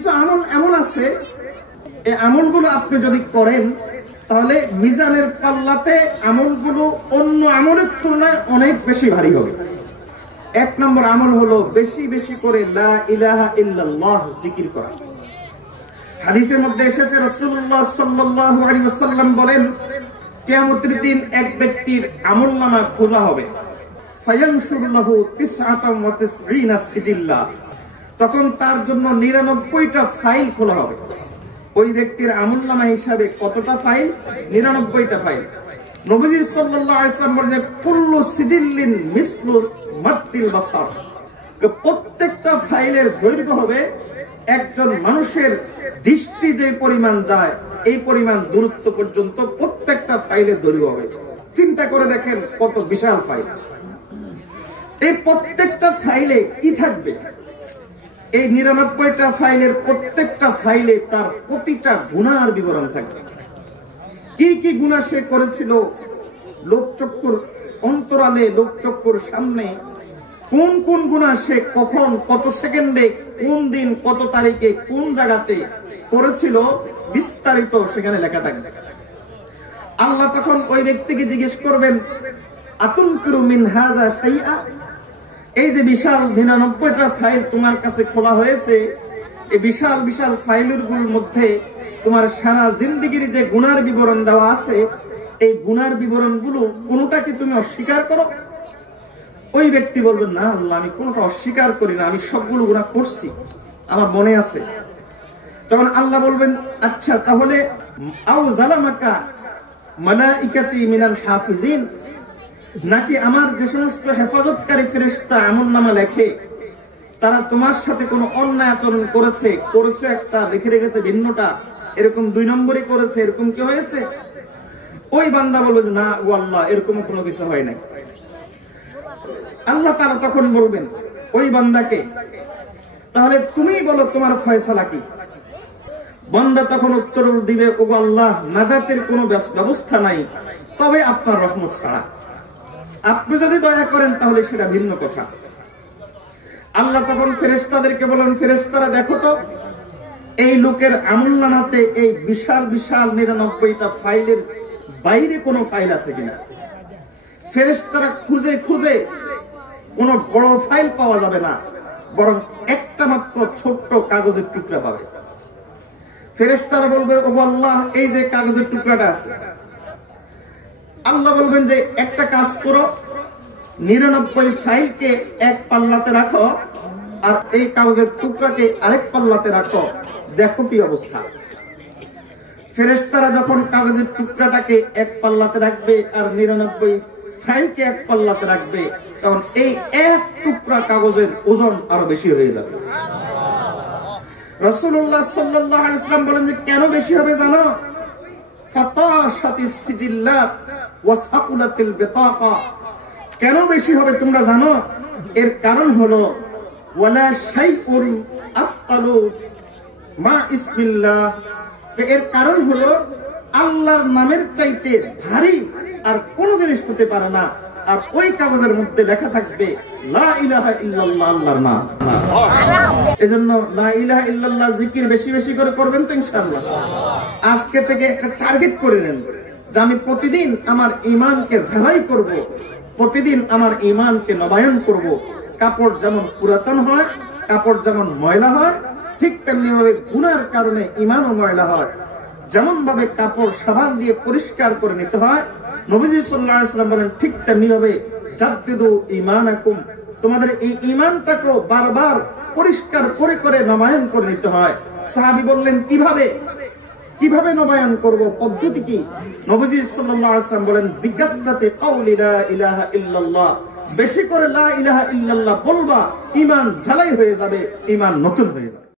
কিছু আমল এমন আছে, এই আমলগুলো আপনি যদি করেন তাহলে মিজানের পাল্লাতে আমলগুলো অন্য আমলের তুলনায় অনেক বেশি ভারী হবে। এক নম্বর আমল হলো বেশি বেশি করে লা ইলাহা ইল্লাল্লাহ জিকির করা। হাদিসের মধ্যে এসেছে রাসূলুল্লাহ সাল্লাল্লাহু আলাইহি ওয়াসাল্লাম বলেন, কিয়ামতের দিন এক ব্যক্তির আমলনামা খোলা হবে, ফায়ানশুরু লাহু 99 সিজিল্লা, তখন তার জন্য 99টা ফাইল খোলা হবে। ওই ব্যক্তির আমলনামা হিসাবে কতটা ফাইল? 99টা ফাইল। নবী সাল্লাল্লাহু আলাইহি ওয়াসাল্লাম বলেন, কুল্লু সিজিল্লিন মিসলু মাদ্দিল বাসার, প্রত্যেকটা ফাইলের দৈর্ঘ্য হবে একজন মানুষের দৃষ্টি যে পরিমাণ যায় এই পরিমাণ দূরত্ব পর্যন্ত প্রত্যেকটা ফাইলের দৈর্ঘ্য হবে। চিন্তা করে দেখেন কত বিশাল ফাইল। এই প্রত্যেকটা ফাইলে কি থাকবে? এই 99টা ফাইলের প্রত্যেকটা ফাইলে তার প্রতিটা গুনার বিবরণ থাকবে। কি কি গুনাহ সে করেছিল, লোকচক্ষুর অন্তরালে, লোকচক্ষুর সামনে কোন কোন গুনাহ সে কখন, কত সেকেন্ডে, কোন দিন, কত তারিখে, কোন জায়গাতে করেছিল, বিস্তারিত সেখানে লেখা থাকবে। আল্লাহ তখন ওই ব্যক্তিকে জিজ্ঞেস করবেন, আতুনকিরু মিন হাযা শাইআ, এই যে বিশাল 99টা ফাইল তোমার কাছে খোলা হয়েছে, এই বিশাল বিশাল ফাইলের গুলোর মধ্যে তোমার সারা জিন্দেগীর যে গুনার বিবরণ দেওয়া আছে, এই গুনার বিবরণ গুলো কোনটা কি তুমি অস্বীকার করো? ওই ব্যক্তি বলবেন, না আল্লাহ, আমি কোনটা অস্বীকার করি না, আমি সবগুলো গুনাহ করছি, আমার মনে আছে। তখন আল্লাহ বলবেন, আচ্ছা তাহলে আও জালামাকা মালাইকাতি মিনাল হাফিজিন, নাকি আমার যে সমস্ত হেফাজতকারী ফেরেশতা আমলনামা লেখে তারা তোমার সাথে কোনো অন্যায় আচরণ করেছে একটা লিখে রেখেছে ভিন্নটা, এরকম 2 নম্বরই করেছে, এরকম কি হয়েছে? ওই বান্দা বলবে, না ও আল্লাহ, এরকম কোনো কিছু হয় নাই। আল্লাহ তাআলা তখন বলবেন ওই বান্দাকে, তাহলে তুমি বলো তোমার ফয়সালা কি? বান্দা তখন উত্তর দিবে, ও আল্লাহ, নাজাতের কোনো ব্যবস্থা নাই, তবে আপনার রহমত ছাড়া। আপনি যদি দয়া করেন তাহলে সেটা ভিন্ন কথা। আল্লাহ তখন ফেরেশতাদেরকে বলেন, ফেরেশতারা দেখো তো এই লোকের আমলনামাতে এই বিশাল বিশাল 99টা ফাইলের বাইরে কোনো ফাইল আছে কিনা। ফেরেশতারা খুঁজে খুঁজে কোনো বড় ফাইল পাওয়া যাবে না, বরং একটা মাত্র ছোট্ট কাগজের টুকরা পাবে। ফেরেশতারা বলবে, ও আল্লাহ, এই যে কাগজের টুকরাটা আছে, আল্লাহ বলবেন যে একটা কাজ করো, 99 ফাইলকে এক পাল্লাতে রাখো আর এই কাগজের টুকরাকে আরেক পাল্লাতে রাখো, দেখো কি অবস্থা। ফেরেশতারা যখন কাগজের টুকরাটাকে এক পাল্লাতে রাখবে আর 99 ফাইলকে এক পাল্লাতে রাখবে, তখন এই এক টুকরা কাগজের ওজন আরো বেশি হয়ে যাবে। রাসূলুল্লাহ সাল্লাল্লাহু আলাইহি ওয়াসাল্লাম বলেন যে কেন বেশি হবে জানো? ফাতাশাতিস সিজিল্লাত ওয়া সাকুলাতিল বিতাকা, কেন বেশি হবে তোমরা জানো? এর কারণ হলো ওয়ালা শাইউন আসকালু মা ইসমিল্লাহ, এর কারণ হলো আল্লাহর নামের চাইতে ভারী আর কোন জিনিস হতে পারে না। আর ওই কাগজের মধ্যে লেখা থাকবে লা ইলাহা ইল্লাল্লাহ, আল্লাহর নাম। এজন্য লা ইলাহা ইল্লাল্লাহ জিকির বেশি বেশি করে করবেন তো ইনশাআল্লাহ। আজকে থেকে একটা টার্গেট করে নেন যে আমি প্রতিদিন আমার ঈমানকে ঝালাই করব, প্রতিদিন আমার ঈমানকে নবায়ন করব। কাপড় যেমন পুরাতন হয়, কাপড় যেমন ময়লা হয়, ঠিক তেমনি ভাবে গুনার কারণে ঈমানও ময়লা হয়। যেমন ভাবে কাপড় সাবান দিয়ে পরিষ্কার করে নিতে হয়, নবীজি সাল্লাল্লাহু আলাইহি ওয়াসাল্লাম বলেন ঠিক তেমনি ভাবে জাদ্দিদু ঈমানাকুম, তোমাদের এই ঈমানটাকে বারবার পরিষ্কার করে করে নবায়ন করে নিতে হয়। সাহাবী বললেন, কিভাবে নবায়ন করব, পদ্ধতি কি? নবীজি সাল্লাল্লাহু আলাইহি ওয়াসাল্লাম বলেন, বিকাসরাতি কাউলি লা ইলাহা ইল্লাল্লাহ, বেশি করে লা ইলাহা ইল্লাল্লাহ বলবা, ঈমান ঝালাই হয়ে যাবে, ঈমান নতুন হয়ে যাবে।